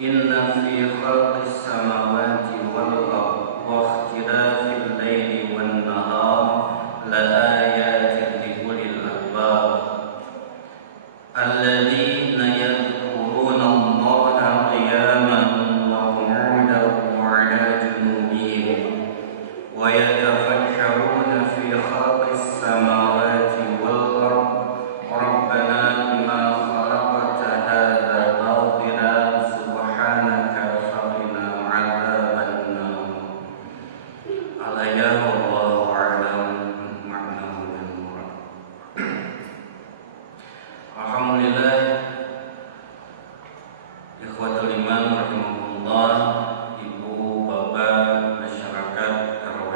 Inna fi khalqis samawati wal ardi wa ikhtilafil laili wan nahar la ayatin li ulil albab alladzina yadhkuruna Allaha qiyaman wa qu'udan wa 'ala junubihim wa yatafakkaruna fi khalqis samawati wal ardi rabbana ma khalaqta hadza batila subhanaka faqina 'adzaban nar. Alaya wallahu a'lam ma'nahu bil murad. Alhamdulillah, ikhwatul iman rahimakumullah, ibu bapak masyarakat RW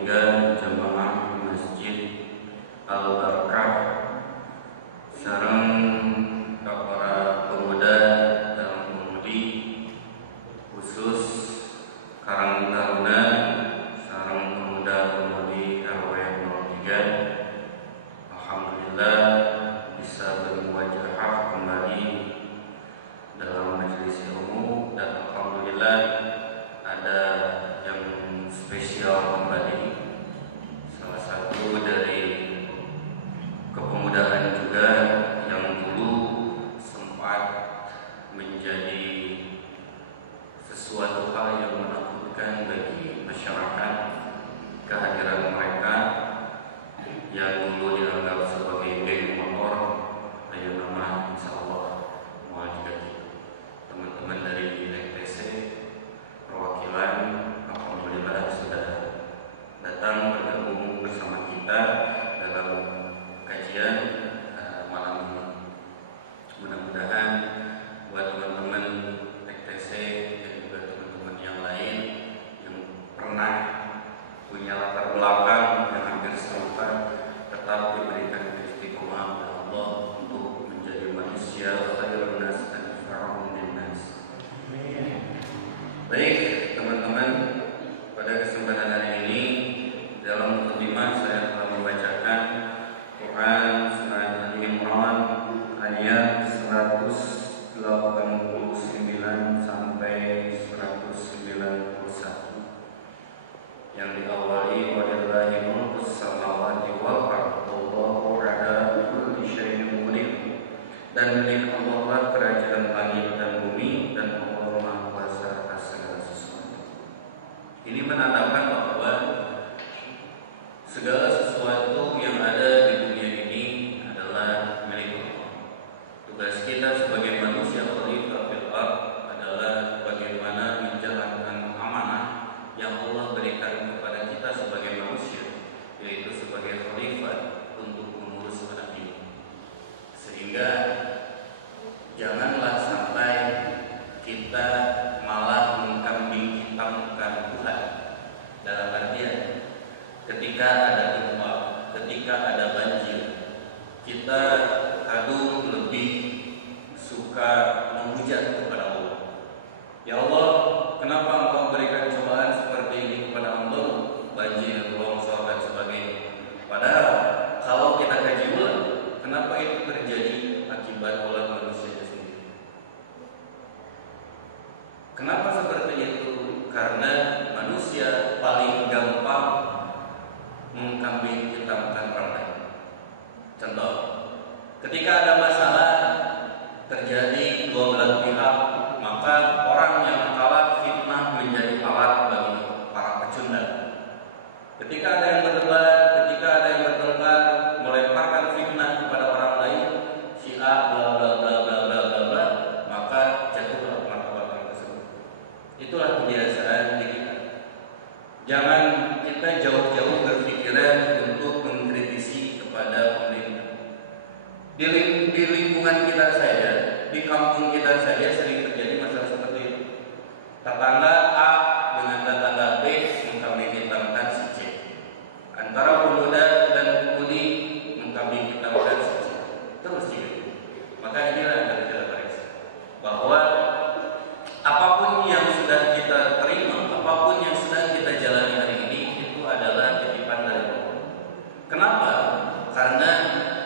03 Jamaah Masjid Al Barakah sareng para pemuda dan pemudi khusus Karang Taruna sareng pemuda-pemudi RW 03. Alhamdulillah bisa bermuwajahah kembali dalam majelis ilmu, dan alhamdulillah ada yang spesial kembali, salah satu dari kepemudaan juga yang dulu sempat menjadi sesuatu hal yang menakutkan bagi masyarakat, kehadiran mereka yang dulu dianggap sebagai geng motor, ayo nama insyaallah mau diganti. Teman-teman dari ETC perwakilan alhamdulillah sudah datang bergabung bersama kita dalam kajian malam ini. Mudah-mudahan buat teman-teman ETC dan juga teman-teman yang lain yang pernah punya latar belakang yang hampir serupa tetap diberikan istiqomah oleh Allah untuk menjadi manusia khairun nas anfa'uhum linnas. Baik teman-teman, pada kesempatan hari ini dalam mukadimah saya telah membacakan Quran surat Al-Imran ayat 189 sampai 191 yang diawali walillahi mulkus samawati wal ardi wallahu ala kulli syai'in qadir, dan milik Allah lah kerajaan langit dan bumi, dan Allah Maha Kuasa atas segala sesuatu. Ini menandakan bahwa segala sesuatu yang ada di dunia ini adalah milik Allah. Tugas kita sebagai manusia khalifah fil ardh adalah bagaimana menjalankan amanah yang Allah berikan kepada kita sebagai manusia, yaitu sebagai khalifah untuk mengurus anak ini. Sehingga janganlah sampai kita malah mengkambing hitamkan Tuhan, dalam artian ketika ada gempa, ketika ada banjir, kita kadung lebih suka menghujat kepada Allah. Ya Allah, kenapa Engkau berikan cobaan seperti ini kepada hamba, banjir, longsor dan sebagainya? Padahal kalau kita kaji ulang, kenapa itu terjadi akibat ulah manusia sendiri? Kenapa seperti itu? Karena manusia paling gampang mengkambing hitamkan orang lain. Contoh, ketika ada masalah terjadi dua belah pihak, maka orang yang kalah fitnah menjadi alat bagi para pecundang. Ketika ada yang berdebat, ketika ada yang bertengkar, melemparkan fitnah kepada orang lain, si A bla bla bla bla bla bla bla, maka jatuhlah martabat orang tersebut. Itulah kebiasaan di kita. Jangan kita jauh-jauh berpikiran untuk mengkritisi kepada pemerintah. Di lingkungan kita saja, di kampung kita saja sering terjadi masalah seperti itu. Tetangga A dengan tetangga B mengkambing hitamkan si C. Antara pemuda dan pemudi mengkambing hitamkan si C. Terus gitu. Maka inilah yang kita periksa bahwa apapun yang sudah kita terima, apapun yang sedang kita jalani hari ini, itu adalah titipan dari Allah. Kenapa? Karena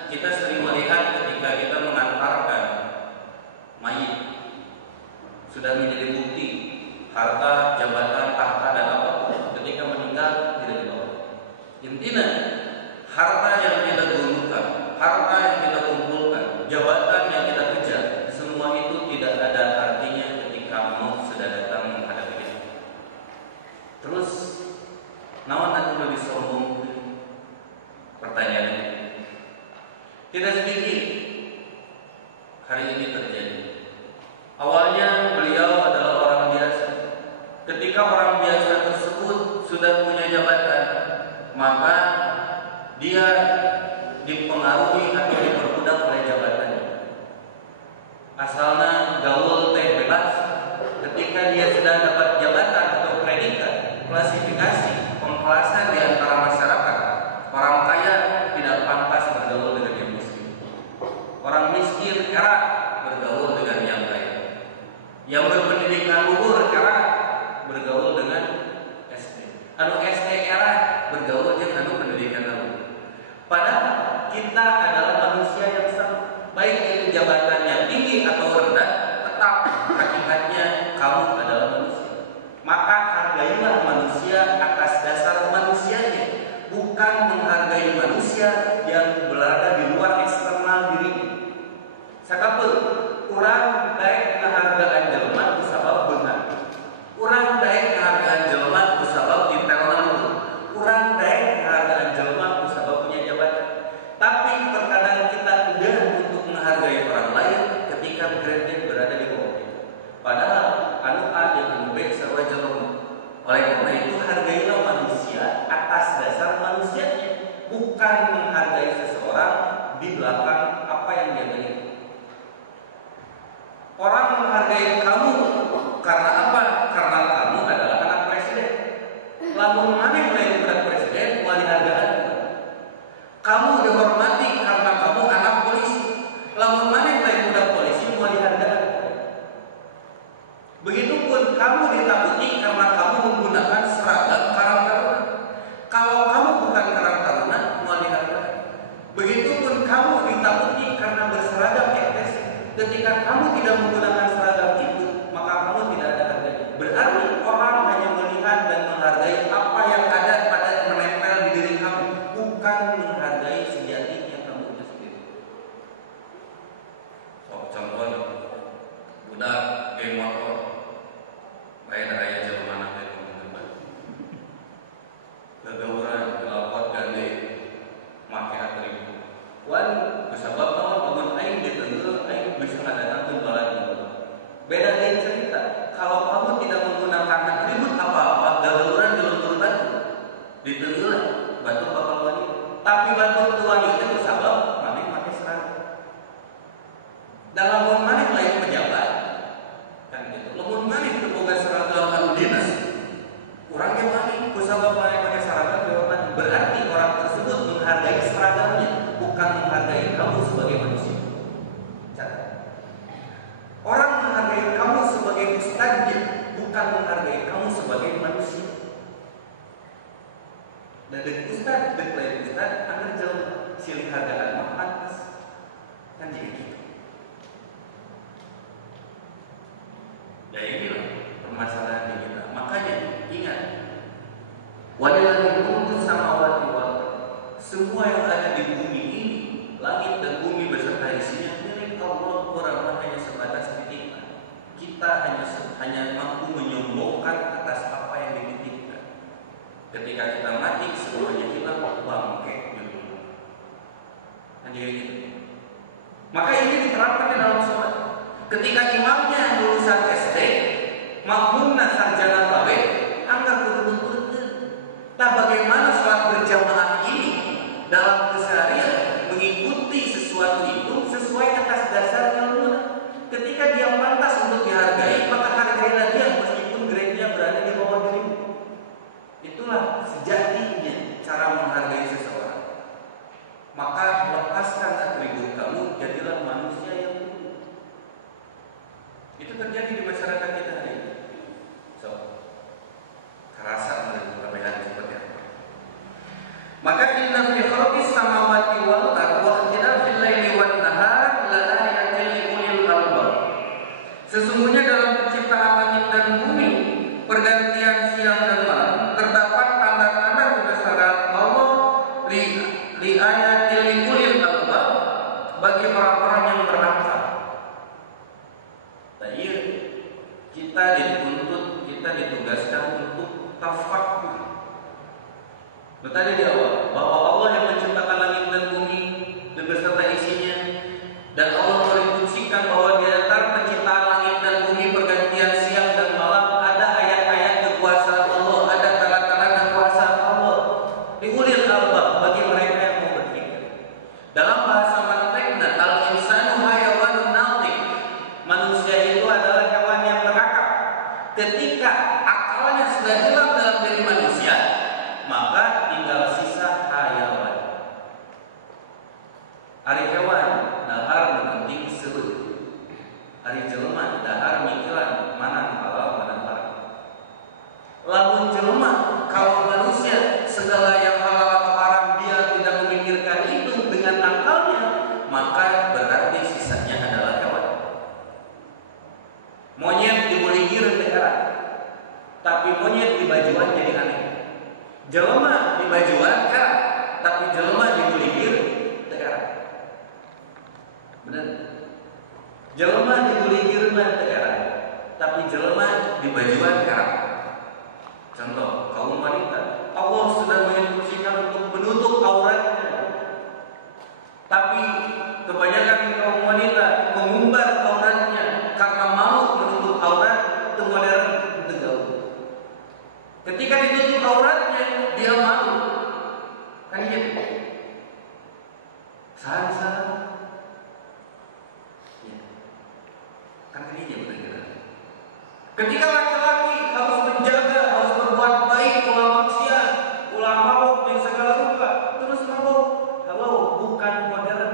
kita sering melihat ketika kita mengantarkan mayit, sudah menjadi bukti harta, jabatan, tahta dan apapun ketika meninggal tidak dibawa. Intinya harta yang kita gunakan, harta yang kita kumpulkan, jabatan yang kita kejar, semua itu tidak ada artinya ketika maut sudah datang menghadapi kita. Terus, nawan aku lebih sombong? Pertanyaannya, tidak sedikit hari ini terjadi. Awalnya beliau adalah orang biasa. Ketika orang biasa tersebut sudah punya jabatan, maka dia dipengaruhi atau diperbudak oleh jabatannya. Asalnya gaul teh bebas, ketika dia sudah dapat jabatan atau predikat, klasifikasi, pemkelasan di antara masyarakat, orang kaya tidak pantas bergaul dengan yang miskin. Orang miskin erat bergaul dengan yang kaya. Yang berpendidikan luhur erat bergaul dengan SD. Anu SD erat bergaul dengan anu pendidikan luhur. Padahal kita adalah manusia yang sama. Baik itu jabatannya tinggi atau rendah, tetap hakikatnya kamu adalah manusia. Maka hargailah manusia atas dasar manusianya, bukan menghargai manusia yang berada di luar eksternal dirinya. Sakapun urang daek ngahargaan jelema kusabab beungan. Urang daek ngahargaan jelema kusabab internal. Urang daek ngahargaan jelema kusabab punya jabatan. Tapi terkadang kita enggan untuk menghargai orang lain ketika grade-nya berada di bawah kita. Padahal anu A dan anu B sarua jelema. Oleh karena itu hargailah manusia atas dasar manusianya, bukan menghargai seseorang di belakang apa yang dia miliki. Orang menghargai kamu karena apa? Karena kamu adalah anak presiden. Lamun maneh lain budak presiden, moal dihargaan. Kamu dihormati karena kamu anak polisi. Lamun maneh lain budak polisi, moal dihargaan. Begitupun kamu ditakuti karena kamu menggunakan seragam Karang Taruna. Kalau kamu bukan Karang Taruna, moal dihargaan. Begitupun kamu ditakuti karena berseragam ETS. Ketika kamu tidak menggunakan seragam itu, maka kamu tidak ada harganya. Berarti orang hanya melihat dan menghargai apa yang ada pada menempel di diri kamu, bukan menghargai sejatinya kamu sendiri. Contoh, budak geng motor, bayar raya jelema na teh teman-teman. Gagawuran kelapot gande, make atribut. Wan kusabab naon lamun aing ditenggel aing bisa ngadatangkeun bala dulu. Beda lain cerita. Kalau kamu tidak menggunakan atribut apa-apa, gagawuran jeluntur batu. Ditenggel batu bakal wani. Tapi batu teu wani teh kusabab maneh make seragam. Dan lamun maneh lain pejabat, kan gitu. Lamun maneh teu boga seragam anu dinas, urang ge wani kusabab maneh make seragam dihormati. Berarti orang tersebut menghargai seragamnya, bukan menghargai kamu sebagai manusia. Catat. Orang menghargai kamu sebagai ustadznya, bukan menghargai kamu sebagai manusia. Dan dek ustadz, dek lain ustadz, akan jauh silih hargaan mah pantas. Kan jadi gitu. Ya inilah permasalahan di kita. Makanya ingat, walillahi mulku samawati wal ardh. Semua yang ada di bumi ini, langit dan bumi beserta isinya milik Allah. Orang hanya sebatas titipan. Kita hanya mampu menyombongkan atas apa yang dititipkan. Ketika kita mati, semuanya hilang, bangke gitu. Hanya gitu. Maka ini diterapkan di dalam sholat. Ketika imamnya lulusan SD, makmumna sarjana bawe, anggap urut-urut. Nah, bagaimana sholat berjamaah ini dalam keseharian mengikuti sesuatu itu sesuai atas dasar ilmu. Ketika dia pantas untuk dihargai, maka hargailah dia meskipun grade-nya berada di bawah dirimu. Itulah sejatinya cara menghargai seseorang. Maka lepaskan atribut kamu, jadilah manusia yang utuh. Itu terjadi di masyarakat kita hari ini. kita ditugaskan untuk tafakur. Tadi di awal bahwa Allah yang menciptakan langit dan bumi beserta isinya, dan Allah merinstruksikan bahwa di antara penciptaan langit dan bumi pergantian siang dan malam ada ayat-ayat kekuasaan Allah, ada tanda-tanda kekuasaan Allah. Diulil albab bagi mereka yang mau berpikir. Dalam bahasa mantekna, al-insanu hayawanun natiq. Manusia itu adalah hewan yang berakal. Ketika akalnya sudah hilang dalam diri manusia, maka tinggal sisa hayawan. Ari hewan dahar penting sebut. Ari jelema dahar mikiran mana halal mana haram. Lamun jelema kalau manusia segala yang halal atau haram dia tidak memikirkan itu dengan akalnya, maka berarti sisanya adalah hewan. Monyet dibuligir daerah, tapi monyet di bajuan jadi aneh. Jelema di bajuan kan, tapi jelema dibuligir daerah. Benar? Jelema dibuligir daerah, tapi jelema di bajuan kan. Contoh, kaum wanita, Allah sudah menginstruksikan untuk menutup auratnya, tapi kebanyakan kaum wanita mengumbar auratnya karena malu menutup aurat. Itu modern, itu gaul. Ketika ditutup auratnya, dia malu. Kan gitu. Salah. Ya. Kan ini benar. Ketika laki-laki harus menjaga, harus berbuat baik, ulah maksiat, ulah mabuk dan segala rupa, terus mabuk. Halo, bukan modern.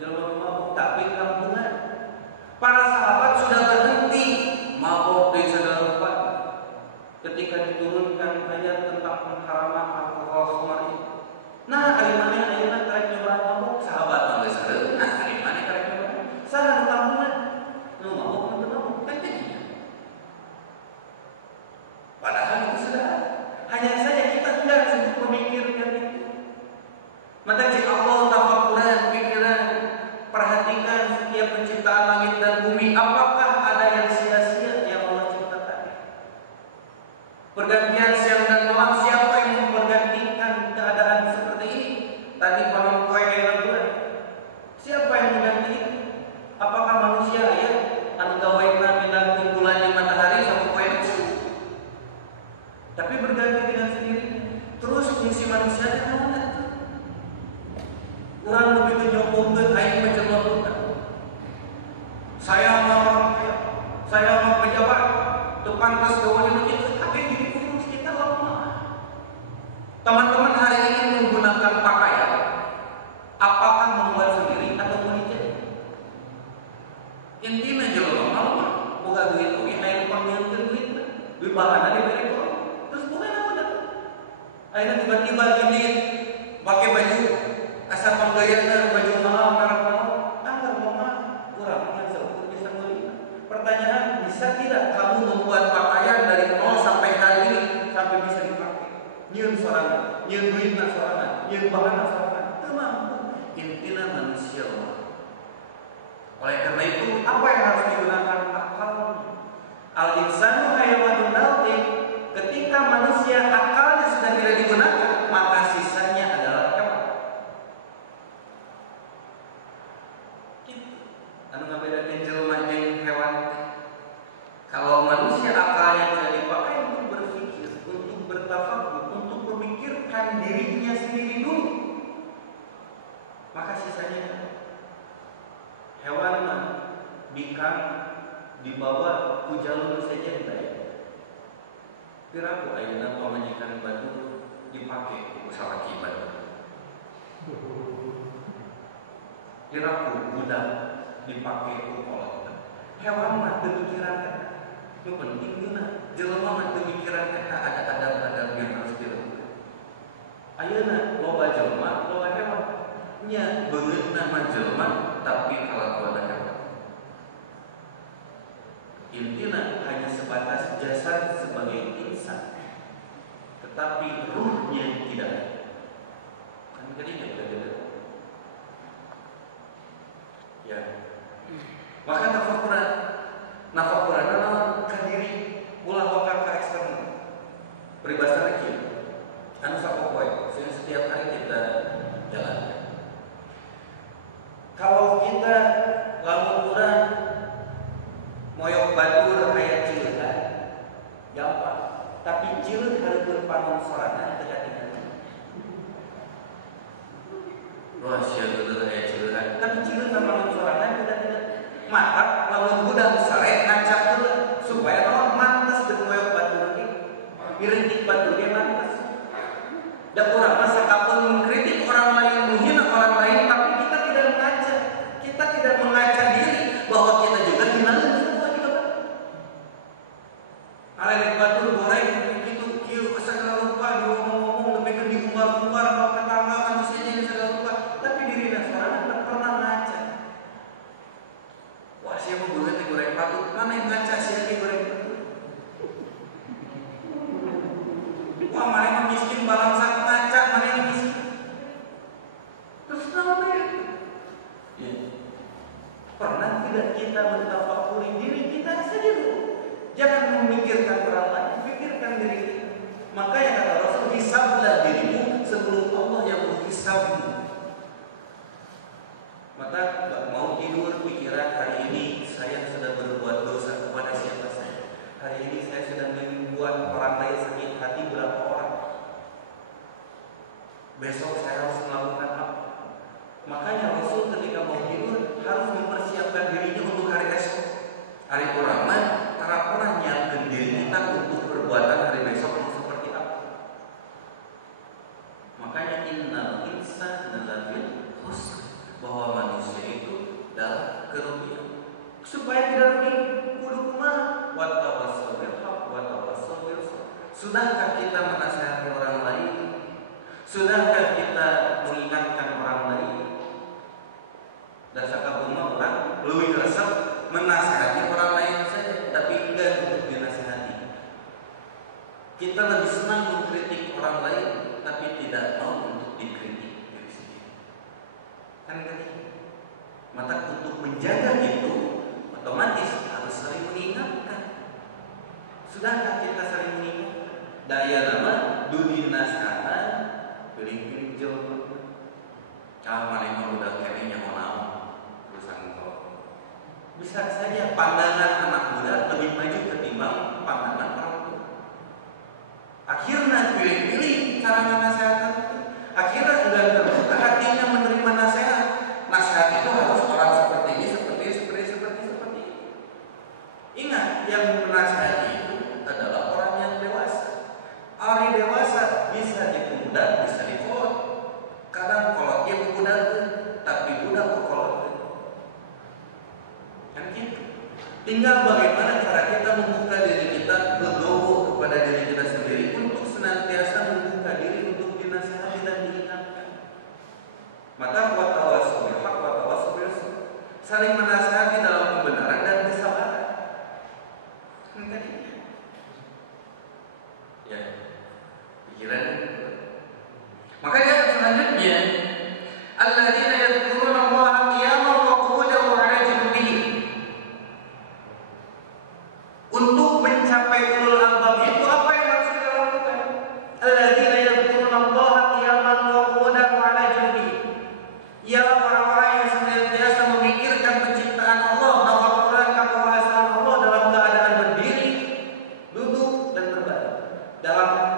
Jangan mabuk tapi kampungan. Para sahabat sudah berhenti mabuk dan segala rupa ketika diturunkan ayat tentang pengharaman alkohol khamar itu. Nah, hari mana karek nyoba mabuk? Sahabat nggak sadar. Nah, hari mana karek nyoba? Sadar kampungan. Nu mabuk nu mabuk kan jadinya. Padahal itu sudah. Hanya saja kita tidak cukup memikirkan itu. Maka jika Allah tafakuran pikiran, perhatikan setiap penciptaan langit dan bumi, apakah ada yang sia-sia yang Allah ciptakan? Pergantian siang dan malam, siapa yang mempergantikan keadaan seperti ini? Tadi panon kue bulan, siapa yang mengganti itu? Apakah manusia ya? Anu gawaina pindah bulan di matahari sama kue itu? Tapi berganti dengan sendirinya. Terus fungsi manusia itu mana? Orang lebih menyombongkan aing mencelokan. Saya mau pejabat, itu pantas gawain kita, tapi diri kurus kita lemah. Teman-teman hari ini menggunakan pakaian, apakah membuat sendiri atau menjadi? Intinya jauh lemah, bukan begitu. Ini yang panggilkan duit bahan ada dari itu. Terus bukan apa? Akhirnya tiba-tiba ini pakai baju asal penggayaan baju mahal, merek mahal, anggar mahal, kurang sebut bisa melihat. Pertanyaan, bisa tidak kamu membuat pakaian dari 0 sampai hari ini sampai bisa dipakai? Nyeun sorangan, nyeun duitna sorangan, nyeun bahanna sorangan, teu mampu. Intina manusia. Oleh karena itu, apa yang harus digunakan akal? Al-insanu hayawanun natiq. Ketika manusia akalnya sudah tidak digunakan, maka sisanya adalah hewan. Anu ngabedakeun jelema jeung hewan. Kalau manusia akalnya tidak dipakai untuk berpikir, untuk bertafakur, untuk memikirkan dirinya sendiri dulu, maka sisanya hewan mah bikang dibawa ku jalur saja ditanya. Piraku ayeuna pamajikan batu dipakai ku salaki batu. Piraku budak dipakai ku kolot. Hewan mah teu pikiran kan. Itu penting guna. Jelema mah teu pikiran kan ada adab-adab yang harus dilakukan. Ayeuna loba jelema, loba hewan. Nya beungeutna mah jelema tapi kalakuan hewan. Intinya hanya sebatas jasad sebagai insan, tetapi ruhnya tidak. Kan ketiga beda. Ya. Maka nafakuran adalah diri ulah wakar ka eksternal. Peribahasa lagi anu sapopoe setiap hari kita jalankan. Kalau kita lamun urang moyok batur aya cileungan gampang, tapi cileun hareupeun panon sorangan teu katingali. Wah, sia bener aya cileungan, tapi cileun panon sorangan teu katingali. Mata lamun budang sare ngacak heula supaya naon mantes jeung moyok batur ge. Mirintik batur ge mantes. Da urang mah sakapeung mengkritik orang lain, menghina orang lain, tapi kita tidak mengaca. Kita tidak mengaca diri bahwa kita juga hinaeun semua juga. Arek batur goreng kitu kieu segala rupa diomong-omong lebih ke diumbar-umbar ka tetangga manusianya segala rupa, tapi dirina sorangan teu pernah ngaca. Wah, sia mah beungeut teh goreng batur, mana yang ngaca sia teh goreng batur. Wah, mana yang miskin balangsa ngaca, mana yang miskin. Terus kenapa ya? Ya. Pernah tidak kita mentafakuri diri kita saja dulu? Jangan memikirkan orang lain, pikirkan diri kita. Makanya kata Rasul, hisablah dirimu sebelum Allah yang menghisabmu. Maka mau tidur pikiran hari ini saya sudah berbuat dosa kepada siapa saja. Hari ini saya sudah membuat orang lain sakit hati berapa orang. Besok saya harus melakukan apa? Makanya Rasul ketika mau tidur harus mempersiapkan dirinya untuk hari esok. Hari orang mah pernah nyiapkan diri kita untuk perbuatan hari besok yang seperti apa. Makanya innal insana lafil khusr, bahwa manusia itu dalam kerugian. Supaya tidak rugi, kudu kumaha? Wa tawassaw bil haqq wa tawassaw bis sabr. Sudahkah kita menasihati orang lain? Sudahkah kita mengingatkan orang lain? Dan sakabuma orang leuwih resep menasihati orang lain saja, tapi enggan untuk dinasihati. Kita lebih senang mengkritik orang lain, tapi tidak mau untuk dikritik diri sendiri. Kan gitu. Maka untuk menjaga itu, otomatis harus saling mengingatkan. Sudahkah kita saling mengingatkan? Daya nama dunia nasihatan, piling-piling jauh. Mana yang udah kayaknya mau bisa saja pandangan anak muda lebih maju ketimbang pandangan orang tua. Akhirnya pilih-pilih cara menasihatan. Akhirnya enggak terbuka hatinya menerima nasihat. Nasihat itu harus orang seperti ini, seperti ini. Ingat, yang menasihati itu adalah orang yang dewasa. Orang dewasa bisa dipemuda, bisa dikolot. Kadang kolot dia pemuda, tapi budak berkolot. Kan gitu. Tinggal bagaimana cara kita membuka diri kita, berdoa kepada diri kita sendiri untuk senantiasa membuka diri untuk dinasihati dan diingatkan. Maka wa tawassul bil haqq wa tawassul bis sabr. Saling menasihati dalam kebenaran dan kesabaran. Ya. Pikiran. Maka yang selanjutnya, alladzina yadhkuruna Allaha qiyaman wa qu'udan wa 'ala junubihim. Untuk mencapai ulul albab itu apa yang harus kita lakukan? Alladzina yadhkuruna Allaha qiyaman wa qu'udan wa 'ala junubihim. Ialah orang-orang yang senantiasa memikirkan penciptaan Allah, tafakkuran kekuasaan Allah dalam keadaan berdiri, duduk dan berbaring. Dalam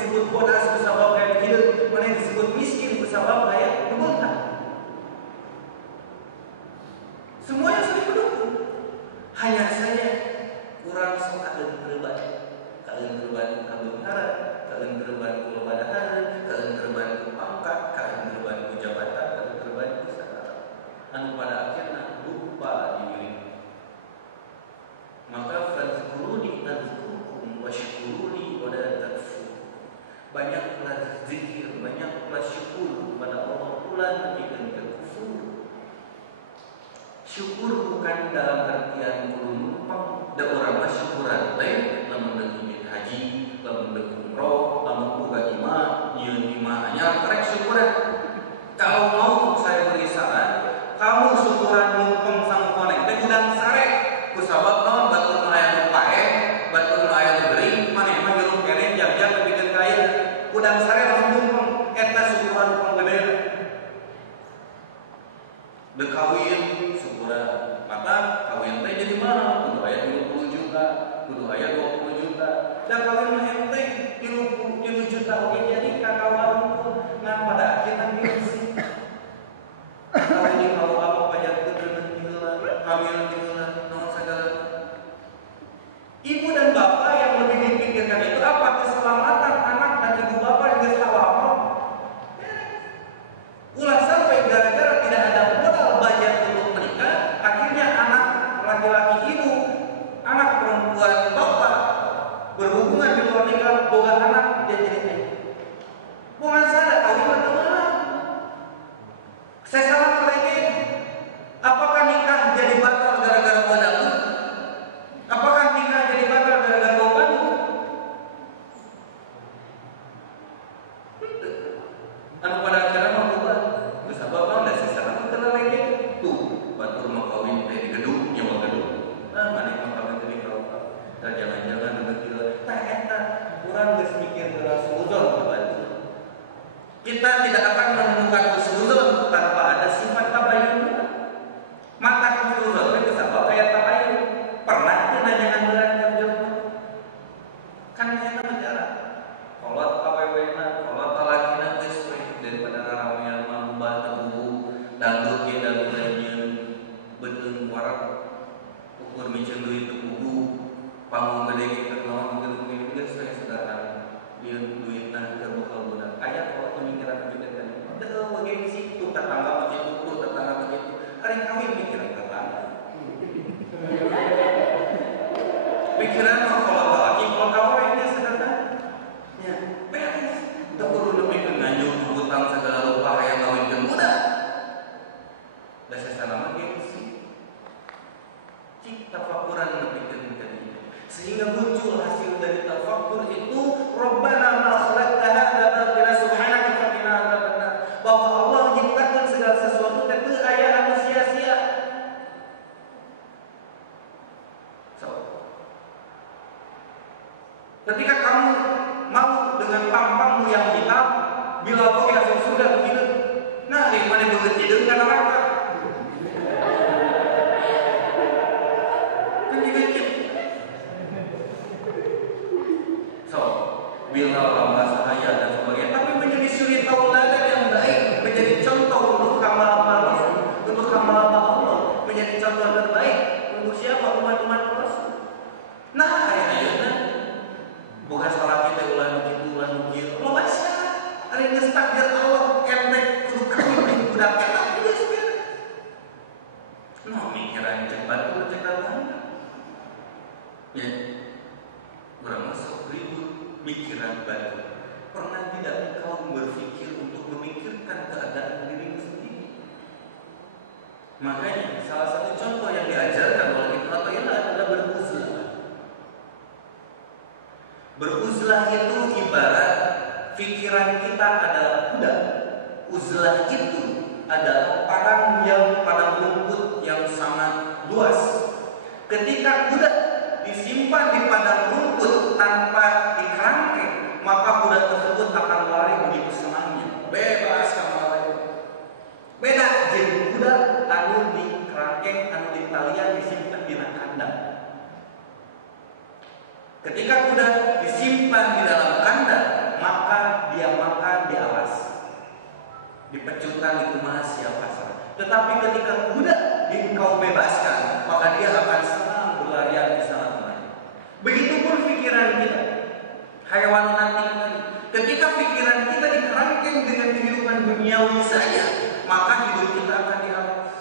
disebut bodas kusabab gaya hidup, mana disebut miskin kusabab gaya kebutuhan. Semuanya saling mendukung. Hanya saja kurang sok kaeun terban kebenaran, kaeun terban kulobadahan, kaeun terban ku pangkat, kaeun terban ku jabatan, kaeun terban ku satara. Anu pada akhirnya lupa diri. Maka fadzkuruni adzkurkum washkuruni wala takfur. Banyaklah zikir, banyaklah syukur kepada Allah, ulah bikin kufur. Syukur bukan dalam artian kudu numpang, da urang mah syukuran teh lamun deui haji, lamun deui umroh, lamun boga imah, nyieun imah anyar karek syukuran. Kalau mau saya beri saran, kamu syukuran numpang sangkoneng teh udang sare. Kusabab naon batur nu aya nu pae, batur nu aya nu gering, maneh mah hirup kene jam-jam pikeun kaya. Udang sare langsung numpang eta syukuran numpang gede. Dek kawin syukuran, maka kawin teh jadi mahal, kudu aya 20 juta, kudu aya 20 juta. Da kawin mah enteng 30 juta oge jadi kakawan ngan pada akhirna biasa. Kawin di apa pajak teu heula, hamil heula, naon sagala. Ibu dan bapak yang lebih dipikirkan itu apa? Keselamatan anak dan ibu bapak geus hawal. Ulah sampai gara-gara tidak ada modal budget untuk menikah, akhirnya anak laki-laki ibu, anak perempuan bapak berhubungan di luar nikah, boga anak dia jadi ayah. Bukan salah kawin atau mana? Saya salah lagi. Apakah nikah jadi batal gara-gara modal? Apakah nikah jadi batal gara-gara obat? Anu pada akhirnya mah bukan. Kusabab naon da sisana teu lagi. Tuh, batur mah kawin teh di gedung, nyawa gedung. Maneh mah kawin teh di kawin. Dan jangan-jangan nu kieu tah eta urang geus mikir geus suzon ka batur. Kita tidak akan menemukan suzon tanpa ada sifat tabayun. Maka suzon teh kusabab aya tabayun. Pernah teu nanyangan berat jam-jam. Kan eta mah jarang. Kolot awewena, kolot talakina geus daripada raramean mah mubah tebubu dangdut ge dangdutanjeun beuteung warak ukur miceun deui tebubu panggung gede kitu naon gitu geus we sederhana yeun duitna keur bakal budak aya kok pemikiran kitu teh teu bage situ tetangga begitu tetangga begitu ari kawin pikiran tetangga pikiran mah kalau laki kalau kawin ini sederhana ya beres teu kudu lebih nganjuk utang segala rupa hayang ngawinkeun budak. Da sasana mah kitu sih. Cik tafakuran nepikeun tadi. Sehingga muncul hasil dari tafakur itu Rabbana ma khalaqta hadza batila subhanaka faqina adzabannar. Bahwa Allah menciptakan segala sesuatu teu aya anu sia-sia. Ketika kamu mau dengan pampangmu yang hitam, bila kau masuk surga begitu, nah di mana begitu hidup kan neraka? Kan gitu. So, bila lambah sahaya dan sebagainya, tapi menjadi suri tauladan yang baik, menjadi contoh untuk hamba-hamba Rasul, untuk hamba-hamba Allah, menjadi contoh terbaik untuk siapa umat-umat Rasul. Nah, ayeuna bukan salah kita ulah kitu ulah kieu. Lo baca ari geus takdir Allah entek kudu kawin jeung budak eta geus beres. No mikiran cepat kudu cepat banget. Ya. Urang masuk ribut mikiran batu. Pernah tidak engkau berpikir untuk memikirkan keadaan dirimu sendiri? Makanya salah satu contoh yang diajarkan oleh Ibnu Athaillah adalah beruzlah. Beruzlah itu ibarat pikiran kita adalah kuda. Uzlah itu adalah padang rumput yang sangat luas. Ketika kuda disimpan di padang rumput tanpa dikerangkeng, maka kuda tersebut akan lari begitu senangnya, bebas sama lain. Beda jeung kuda anu dikerangkeng, anu ditalian disimpan di kandang. Ketika kuda disimpan di dalam kandang, maka kesulitan di rumah siapa saja. Tetapi ketika kuda engkau bebaskan, maka dia akan senang berlarian di sana kemari. Begitupun pikiran kita. Hewan nanti tadi. Ketika pikiran kita dikerangkeng dengan kehidupan duniawi saja, maka hidup kita akan dihapus.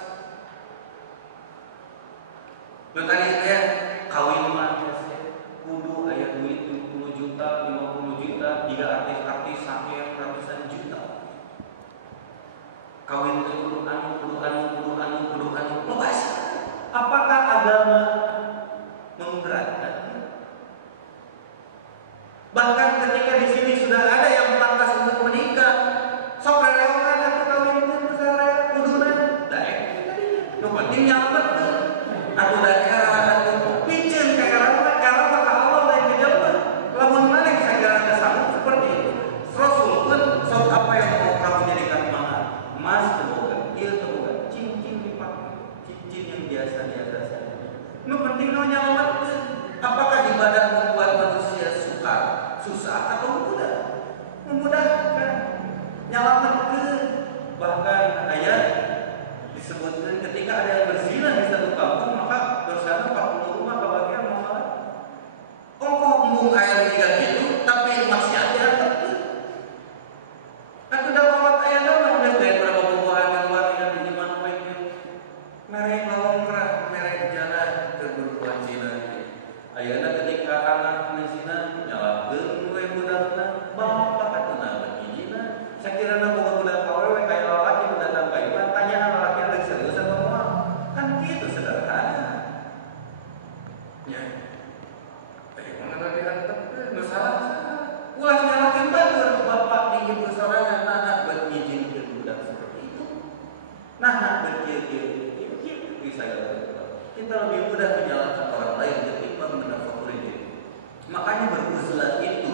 Tadi saya kawin mah kudu aya duit 20 juta, 50 juta, 3 artis-artis sampai ratusan juta. Kawin kudu anu. Luas. Apakah agama memberatkan? Bahkan ketika di sini sudah ada yang pantas untuk menikah, sok relevan atau kawin itu misalnya kudunan, daek. Nu penting nyalamet tuh. Atuh daerah atuh piceun ka karana ka Allah lain dijalma. Lamun maneh sagala sanggup seperti itu. Rasul pun sok apa yang mau kamu jadikan mahar? Emas teboga, ieu teboga, cincin dipakai, cincin yang biasa-biasa saja. Nu penting nu nyalametkeun. Apakah ibadah membuat manusia susah atau mudah? Memudahkan, nyalametkeun. Bahkan ayat disebutkan ketika ada yang berzina di satu kampung, maka dosanya 40 rumah kebagian masalah. Kok embung ayat tiga gitu, tapi maksiat diangkat. Aku dapat ayat nama dari beberapa bubuhan yang luar yang di zaman mereka. Mereka lawang kerak, mereka jalan ke berbuat zina. Ayatnya ketika anak zina nyalakeun we budakna, bapak katuna bagi zina. Sakirana boga budak awewe kayak lalaki budak tanpa iman, tanya lalaki ada serius apa moal. Kan gitu sederhana. Ya. Mana tadi hantar nu salah. Ulah nyalakeun batur bapak di ibu sorangan nah buat ngijinkeun budak seperti itu. Nah berkieu-kieu bisa kita lebih mudah menyalahkan orang lain ketimbang menafakuri diri. Makanya beruzlah itu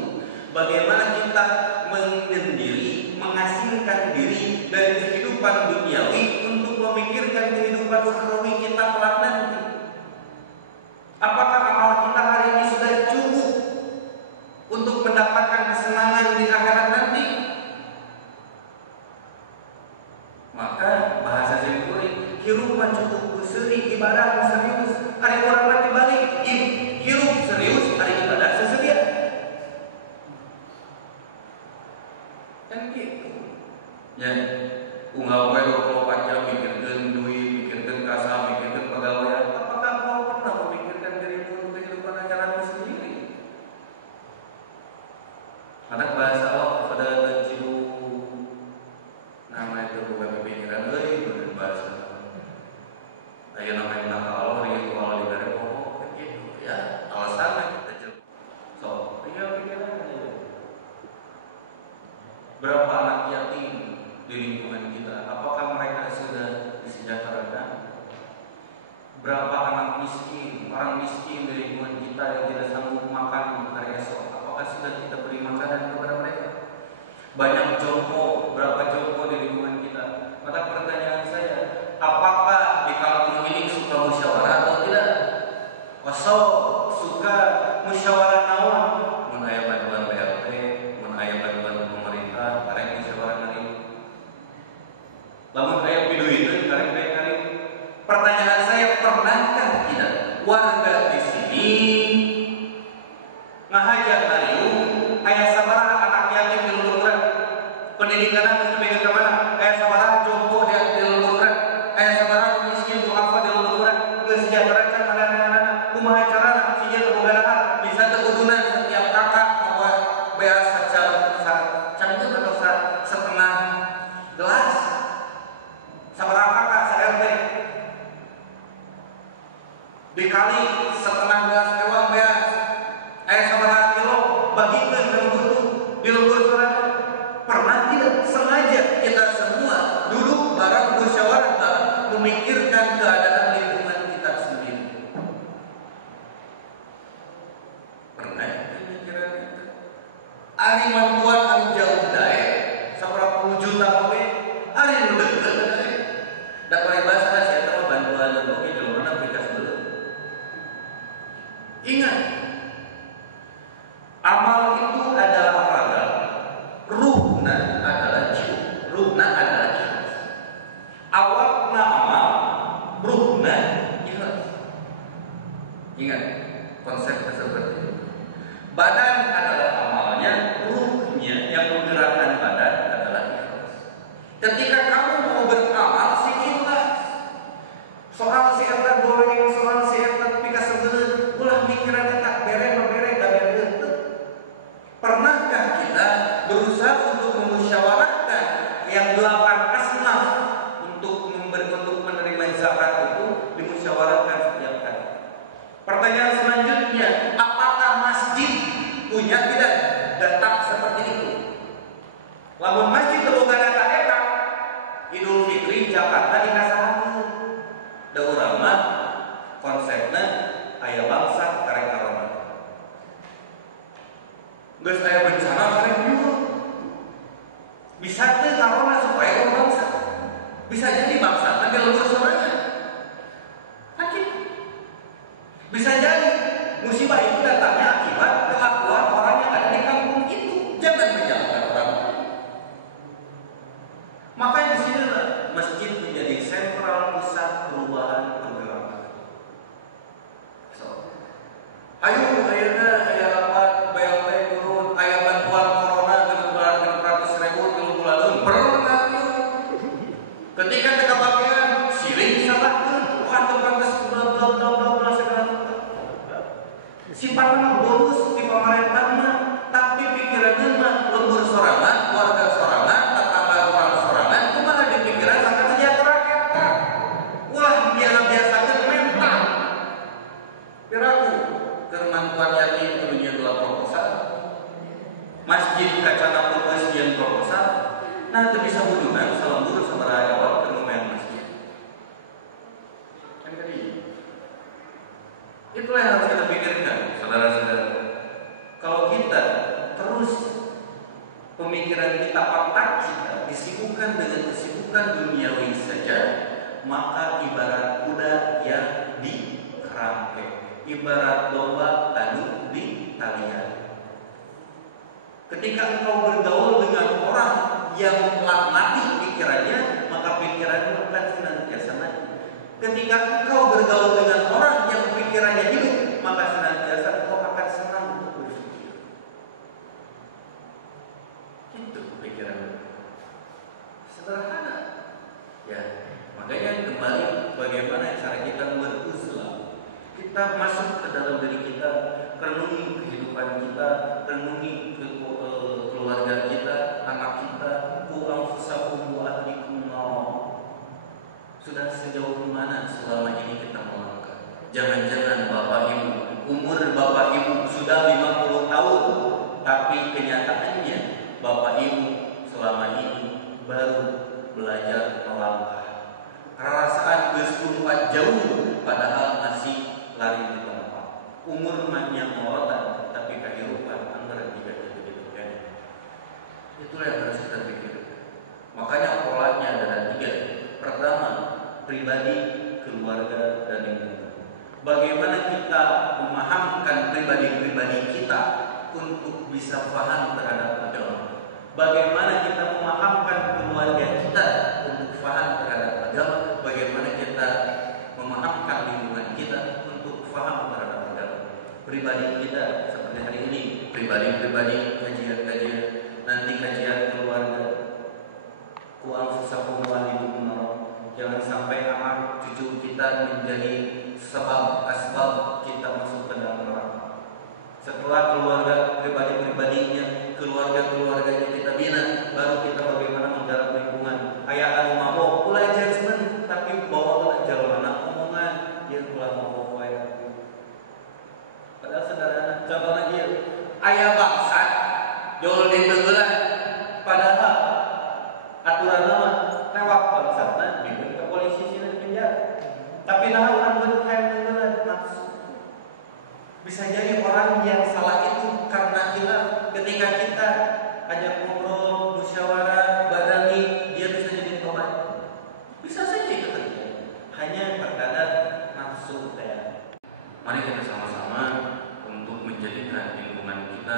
bagaimana kita menyendiri, mengasingkan diri dari kehidupan duniawi untuk memikirkan kehidupan ukhrawi kita kelak nanti. Apakah amal kita hari ini sudah cukup untuk mendapatkan kesenangan di akhirat nanti? Maka bahasa Jawa hirup mah cukup seuri ibadah serius. Hari orang mati balik, hirup serius, hari ibadah sesedia. Kan gitu. Ya, unggal wae 24 jam mikirkeun duit, mikirkeun kasa, mikirkeun pegawaian. Apakah kau pernah memikirkan dirimu untuk kehidupan akhiratmu sendiri? Anak bahasa Allah pada jiru nama itu bukan pemikiran bener bahasa. Ayo namanya nama Allah ringan kalau diberi pokok gitu ya. Alasannya kita jelas. So, iya pikiran aja. Berapa anak yatim di lingkungan kita? Apakah mereka sudah disejahterakan? Berapa anak miskin, orang miskin di lingkungan kita yang tidak sanggup makan hari esok? Apakah sudah kita beri makanan kepada mereka? Banyak jompo, berapa jompo di lingkungan kita? Maka pertanyaan saya, apakah di kampung ini suka musyawarah atau tidak? Wasau suka musyawarah nawan? Mun aya bantuan BLT, mun aya bantuan pemerintah, karek musyawarah nari. Lamun aya piduiteun karek nari. Pertanyaan saya, pernahkah tidak warga di sini ngahajar nariung aya sabaraha anak yatim di luluran? Pendidikan geus nepi ka mana? Aya sabaraha jompo di luluran? Aya sabaraha miskin duafa di luluran? Geus sejahterakan anak-anak. Kumaha carana sieun boga dahar bisa tekudunan setiap kakak bawa beas cangkeun atau setengah gelas. Sabaraha kakak se-RT? Dikali setengah gelas ewang beas. Aya sabaraha kilo bagikeun ka butuh di lembur sorangan. Pernah tidak sengaja Sifatnya bonus di pemerintah mah, tapi pikirannya mah lembur sorangan, keluarga sorangan, tetangga orang sorangan, itu malah di pikiran sampai sejahtera kita. Ulah biasa-biasakan mental. Piraku kemantuan yatim dunia dua proposal, masjid kacana purwes yang proposal, nah itu bisa hubungan selembur seberapa awal ke lumayan masjid. Kan tadi. Itulah yang harus kita pikirkan, saudara-saudara. Kalau kita terus pemikiran kita, otak kita disibukkan dengan kesibukan duniawi saja, maka ibarat kuda yang dikerangkeng, ibarat domba anu di talian. Ketika engkau bergaul dengan orang yang telah mati pikirannya, maka pikiranmu akan senantiasa mati. Ketika engkau bergaul dengan orang yang pikirannya hidup, maka senantiasa engkau akan senang untuk berpikir. Itu pikiran. Sederhana. Ya, makanya kembali bagaimana cara kita berusaha. Kita masuk ke dalam diri kita, renungi kehidupan kita, renungi keluarga kita, anak kita, anfusakum wa ahlikum nar. Sudah sejauh mana selama ini kita melangkah? Jangan-jangan Bapak Ibu, umur Bapak Ibu sudah 50 tahun, tapi kenyataannya Bapak Ibu selama ini baru belajar melangkah. Perasaan bersumpah jauh, padahal masih lari di tempat. Umur banyak melontar, tapi kehidupan antara tiga begitu kan. Itulah yang harus kita pikirkan. Makanya polanya ada 3. Pertama, pribadi, keluarga, dan lingkungan. Bagaimana kita memahamkan pribadi-pribadi kita untuk bisa paham terhadap agama? Bagaimana kita memahamkan keluarga kita untuk paham terhadap agama? Bagaimana kita memahamkan lingkungan kita untuk paham terhadap agama? Pribadi kita seperti hari ini, pribadi-pribadi, kajian-kajian, nanti kajian keluarga. Anfusakum wa ahlikum nar. Jangan sampai anak cucu kita menjadi asbab kita masuk ke dalam neraka. Setelah keluarga pribadi-pribadinya, keluarga-keluarganya kita bina, baru kita bagaimana menggarap lingkungan. Ayah anu mabok, ulah judgement, tapi bawa jalan anak omongan, dia ulah mabok wae. Padahal saudara, contohnya dia, ayah bangsat, jol di tenggelan, padahal aturan nama lewat bangsatna diberi ke polisi sini di penjara. Tapi nah orang berkaitan nafsu. Bisa jadi orang yang salah itu karena kita ketika kita ajak ngobrol, musyawarah, badani, dia bisa jadi tobat. Bisa saja itu terjadi. Hanya terkadang nafsu ya. Mari kita sama-sama untuk menjadikan lingkungan kita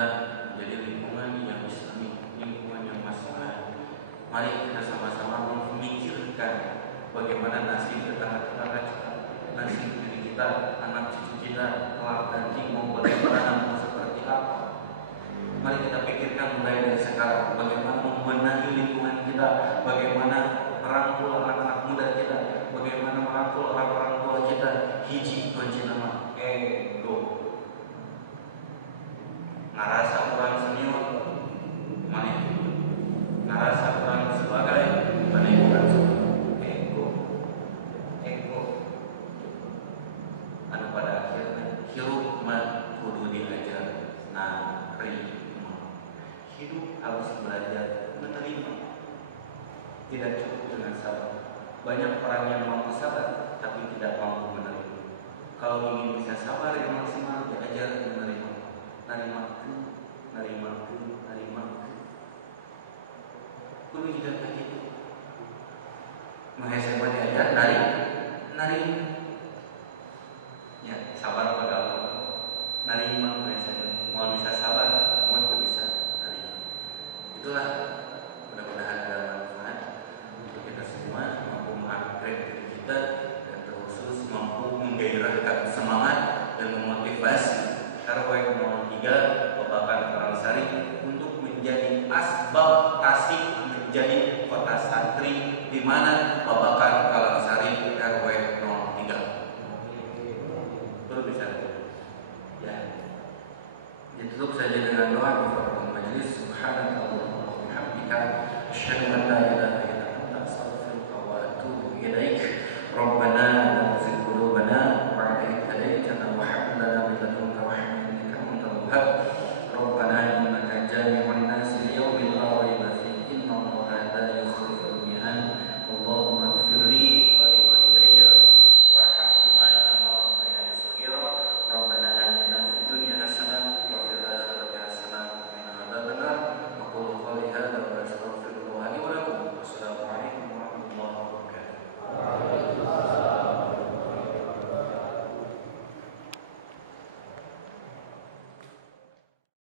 menjadi lingkungan yang islami, lingkungan yang maslahat. Mari kita sama-sama memikirkan bagaimana nasib tetangga-tetangga kita, nasib diri kita, anak cucu kita, kelak nanti mau bagaimana seperti apa. Mari kita pikirkan mulai dari sekarang bagaimana membenahi lingkungan kita, bagaimana merangkul anak-anak muda kita, bagaimana merangkul orang-orang tua kita. Hiji kunci nama ego. Ngarasa orang senior, mana itu? Ngarasa orang sebagai mana itu? Ego. Anu pada akhirnya hidup mah kudu diajar narima. Hidup harus belajar menerima. Tidak cukup dengan sabar. Banyak orang yang mampu sabar tapi tidak mampu menerima. Kalau ingin bisa sabar yang maksimal, diajar menerima. Narimaku. Kudu juga kayak gitu. Makanya saya diajar narim. Ya, sabar pada Allah. Narima mau bisa sabar, mau itu bisa narima. Itulah mudah-mudahan ada manfaat untuk kita semua, mampu mengupgrade diri kita dan terkhusus mampu menggairahkan semangat dan memotivasi RW 03 Babakan Karangsari untuk menjadi asbab Tasik menjadi kota santri di mana Babakan Karangsari RW 03. Baru bisa ya. dengan doa di Fathul Majlis. Subhanallah wa bihamdika, asyhadu an la ilaha